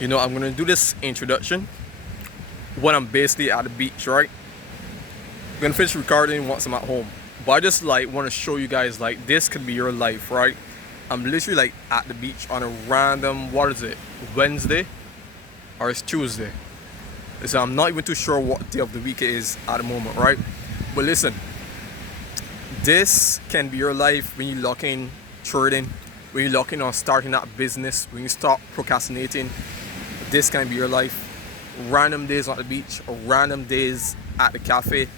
I'm gonna do this introduction when I'm basically at the beach, right? I'm gonna finish recording once I'm at home. But I just like want to show you guys like this could be your life, right? I'm literally like at the beach on a random, what is it, Wednesday or it's Tuesday. So I'm not even too sure what day of the week it is at the moment, right? But listen, this can be your life when you lock in trading, when you lock in on starting that business, when you start procrastinating. This can be your life. Random days on the beach or random days at the cafe.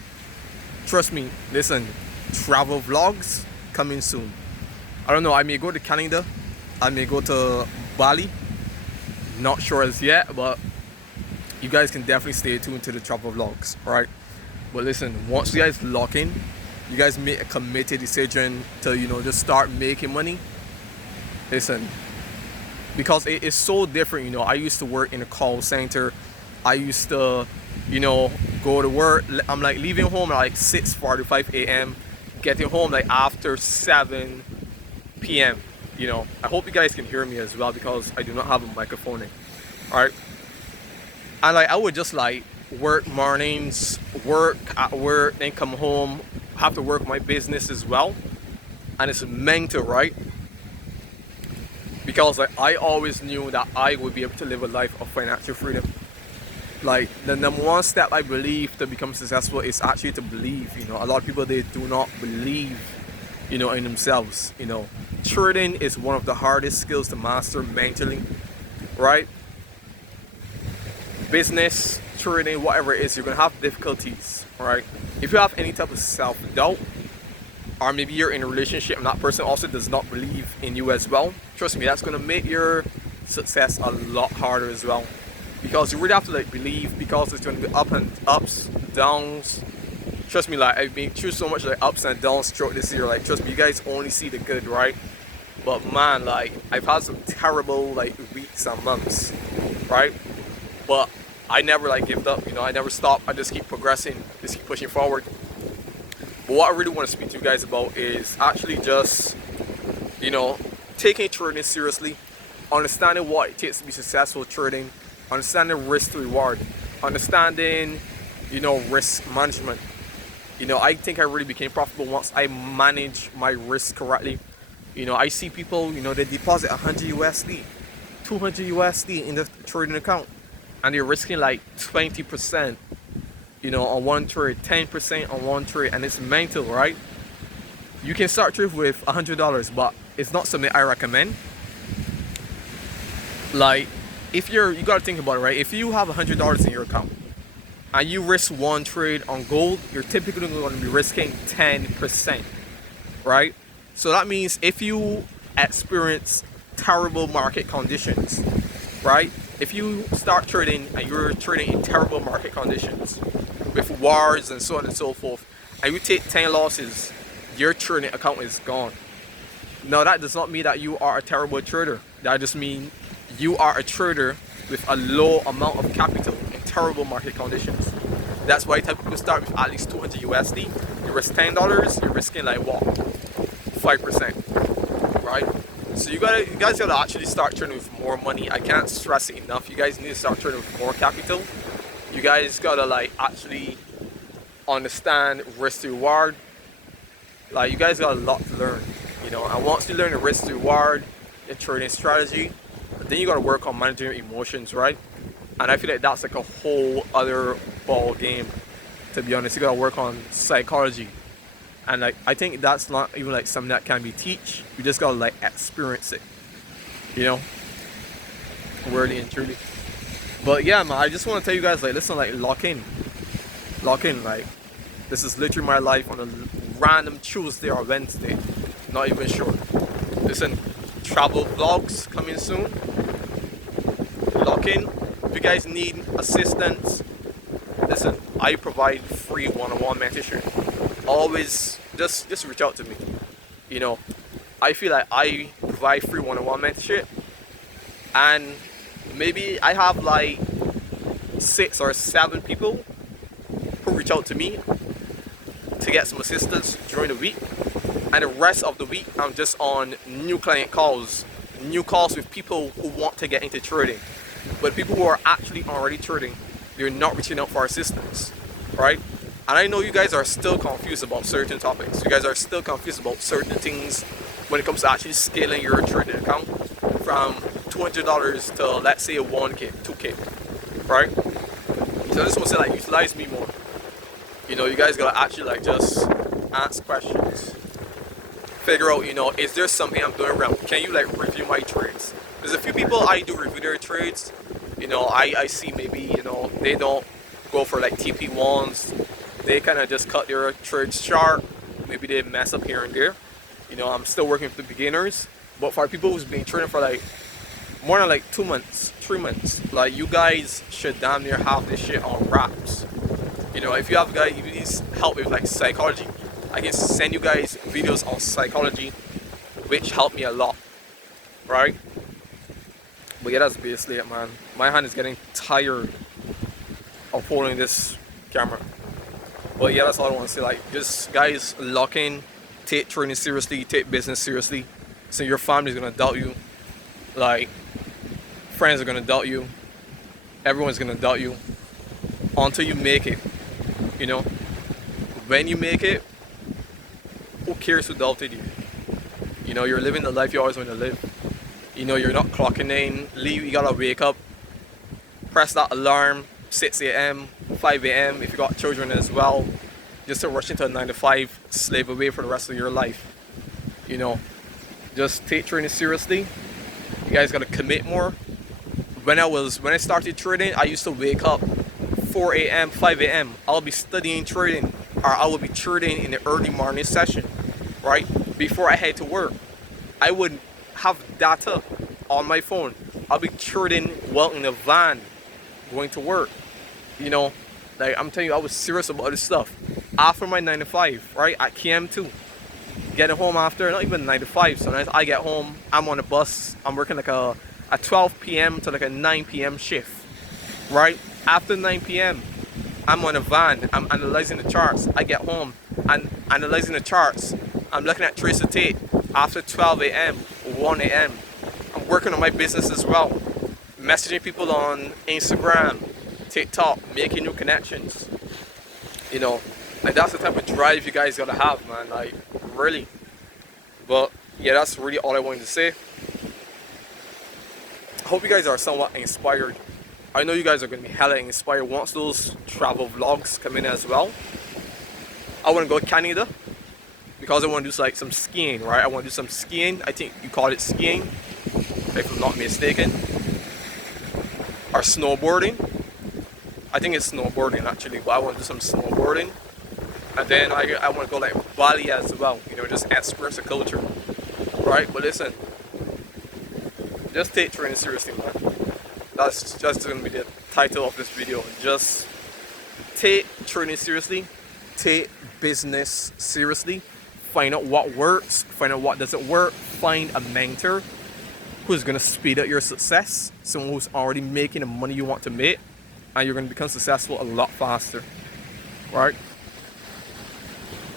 Trust me, listen, travel vlogs coming soon. I don't know, I may go to Canada, I may go to Bali, not sure as yet, but you guys can definitely stay tuned to the travel vlogs, right? But listen, once you guys lock in, you guys make a committed decision to, just start making money. Listen, because it is so different, I used to work in a call center. I used to, go to work. I'm like leaving home at like 6:45 a.m., getting home like after 7 p.m. I hope you guys can hear me as well because I do not have a microphone in. Alright. And like I would just like work mornings, work at work, then come home, have to work my business as well. And it's mental, right? Because like I always knew that I would be able to live a life of financial freedom. Like the number one step I believe to become successful is actually to believe. A lot of people, they do not believe in themselves. Trading is one of the hardest skills to master mentally, right? Business, trading, whatever it is, you're gonna have difficulties, right? If you have any type of self-doubt, or maybe you're in a relationship and that person also does not believe in you as well, trust me, that's gonna make your success a lot harder as well. Because you really have to like believe, because it's gonna be ups, downs. Trust me, like I've been through so much like ups and downs throughout this year. Like trust me, you guys only see the good, right? But man, like I've had some terrible like weeks and months, right? But I never like give up, I never stop. I just keep progressing, just keep pushing forward. But what I really want to speak to you guys about is actually just, taking trading seriously, understanding what it takes to be successful trading, understanding risk to reward, understanding, risk management. I think I really became profitable once I managed my risk correctly. I see people, they deposit 100 USD, 200 USD in the trading account, and they're risking like 20%, on one trade, 10% on one trade, and it's mental, right? You can start trade with $100, but it's not something I recommend. Like, if you gotta think about it, right? If you have $100 in your account and you risk one trade on gold, you're typically going to be risking 10%, right? So that means if you experience terrible market conditions, right? If you start trading and you're trading in terrible market conditions with wars and so on and so forth, and you take 10 losses, your trading account is gone. Now that does not mean that you are a terrible trader. That just means you are a trader with a low amount of capital in terrible market conditions. That's why type people start with at least 200 USD. You risk $10, you're risking like what? 5%, right? So you guys gotta actually start trading with more money. I can't stress it enough. You guys need to start trading with more capital. You guys gotta like actually understand risk to reward. Like you guys got a lot to learn, and once you learn the risk to reward, your trading strategy, then you gotta work on managing your emotions, right? And I feel like that's like a whole other ball game, to be honest. You gotta work on psychology, and like I think that's not even like something that can be teach. You just gotta like experience it, really and truly. But yeah, man, I just want to tell you guys, like, listen, like, lock in, like, this is literally my life on a random Tuesday or Wednesday, not even sure. Listen, travel vlogs coming soon. Lock in. If you guys need assistance, listen, I provide free one-on-one mentorship. Always just reach out to me. I feel like I provide free one-on-one mentorship, and maybe I have like 6 or 7 people who reach out to me to get some assistance during the week, and the rest of the week I'm just on new client calls with people who want to get into trading. But people who are actually already trading, they're not reaching out for assistance, right? And I know you guys are still confused about certain topics. You guys are still confused about certain things when it comes to actually scaling your trading account from $200 to, let's say, a 1K, 2K, right? So I just want to say, like, utilize me more. You know, you guys gotta actually, like, just ask questions. Figure out, you know, is there something I'm doing wrong? Can you, like, review my trades? There's a few people I do review their trades. You know, I see maybe, you know, they don't go for, like, TP1s. They kind of just cut their trades short. Maybe they mess up here and there. You know, I'm still working with the beginners. But for people who's been trading for, like, more than, like, 2 months, 3 months, like, you guys should damn near have this shit on wraps. You know, if you have guys, if you need help with, like, psychology, I can send you guys videos on psychology, which help me a lot, right? But yeah, that's basically it, man. My hand is getting tired of holding this camera. But yeah, that's all I want to say. Like, just guys, lock in, take training seriously, take business seriously. So your family's gonna doubt you, like, friends are gonna doubt you, everyone's gonna doubt you until you make it. You know, when you make it, who cares who doubted you? You know, you're living the life you always want to live. You know, you're not clocking in, leave, you gotta wake up, press that alarm, 6 a.m., 5 a.m. if you got children as well, just to rush into a 9 to 5, slave away for the rest of your life. You know, just take training seriously. You guys gotta commit more. When I started trading, I used to wake up 4 a.m., 5 a.m. I'll be studying trading, or I will be trading in the early morning session, right? Before I head to work. I would have data on my phone. I'll be trading while in the van going to work. You know, like, I'm telling you, I was serious about this stuff. After my 9 to 5, right? At KM2. Getting home after, not even 9 to 5. Sometimes I get home, I'm on a bus, I'm working like a 12 p.m. to like a 9 p.m. shift, right? After 9 p.m., I'm on a van, I'm analyzing the charts. I get home, and analyzing the charts. I'm looking at trace of tape after 12 a.m., 1 a.m. I'm working on my business as well. Messaging people on Instagram, TikTok, making new connections. You know, like, that's the type of drive you guys gotta have, man. Like, really. But yeah, that's really all I wanted to say. I hope you guys are somewhat inspired. I know you guys are going to be hella inspired once those travel vlogs come in as well. I want to go to Canada because I want to do, like, some skiing, right? I want to do some skiing. I think you call it skiing, if I'm not mistaken. Or snowboarding. I think it's snowboarding actually, but I want to do some snowboarding. And then I want to go, like, Bali as well, you know, just experience the culture, right? But listen, just take training seriously, man. That's just going to be the title of this video. Just take training seriously, take business seriously, find out what works, find out what doesn't work, find a mentor who's going to speed up your success, someone who's already making the money you want to make, and you're going to become successful a lot faster, right?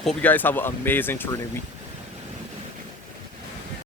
Hope you guys have an amazing trading week.